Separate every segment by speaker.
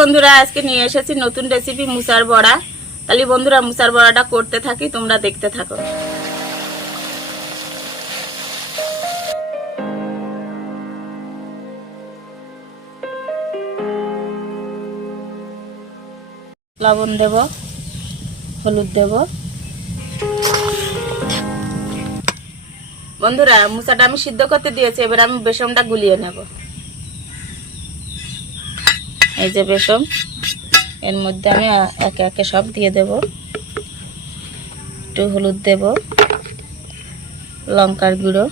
Speaker 1: বন্ধুরা, আজকে নিয়ে এসেছি নতুন রেসিপি মুসার বড়া। তাহলে বন্ধুরা, মুসার বড়াটা করতে থাকি, তোমরা দেখতে থাকো। লবণ দেব, হলুদ দেব। বন্ধুরা, মুসাটা আমি সিদ্ধ করতে দিয়েছি, এবার আমি বেসনটা গুলিয়ে নেব। এই যে বেসন, এর মধ্যে আমি একে একে সব দিয়ে দেব। একটু হলুদ দেব, লঙ্কার গুঁড়ো।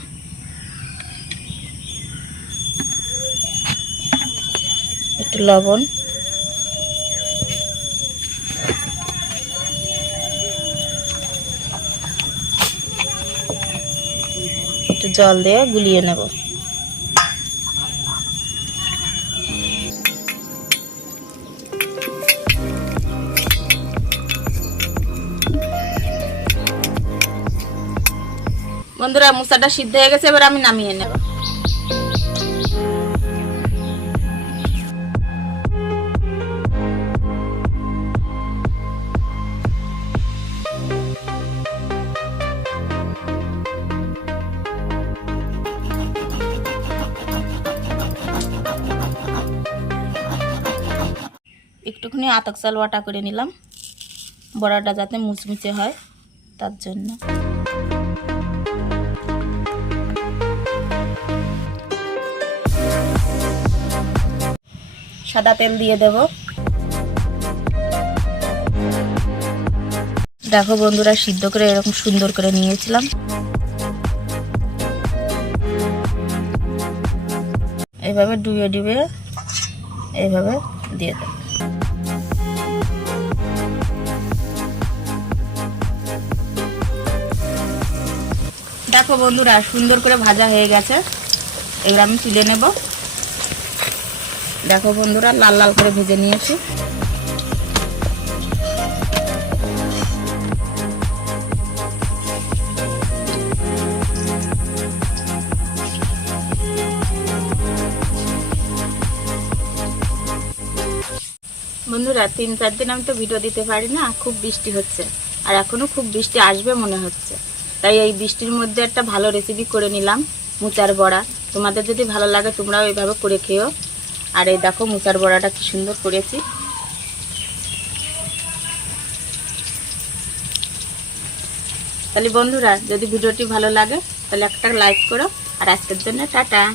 Speaker 1: একটু লবণ। একটু জল দিয়ে গুলিয়ে নেব। বন্ধুরা, মুসাটা সিদ্ধ হয়ে গেছে, এবার আমি নামিয়ে নেব। একটুখানি আতক চাল করে নিলাম। বড়াটা যাতে মুচমুচে হয়, তার জন্য। সাদা তেল দিয়ে দেব। দেখো বন্ধুরা, সিদ্ধ করে এরকম সুন্দর করে নিয়েছিলাম। এইভাবে ডুবে ডুবে এইভাবে দিয়ে দেব। দেখো বন্ধুরা, সুন্দর করে ভাজা হয়ে গেছে। এবার আমি তুলে নেব। দেখো বন্ধুরা, লাল লাল করে ভেজে নিয়েছি। বন্ধুরা, তিন চার দিন আমি তো ভিডিও দিতে পারি না, খুব বৃষ্টি হচ্ছে। আর এখনও খুব বৃষ্টি আসবে মনে হচ্ছে। তাই এই বৃষ্টির মধ্যে একটা ভালো রেসিপি করে নিলাম, মুচার বড়া। তোমাদের যদি ভালো লাগে তোমরাও এইভাবে করে খেও আর এই দেখো মুচার বড়াটা কি সুন্দর করেছি। তাহলে বন্ধুরা, যদি ভিডিওটি ভালো লাগে, তাহলে একটা লাইক করো। আর আজকের জন্য টাটা।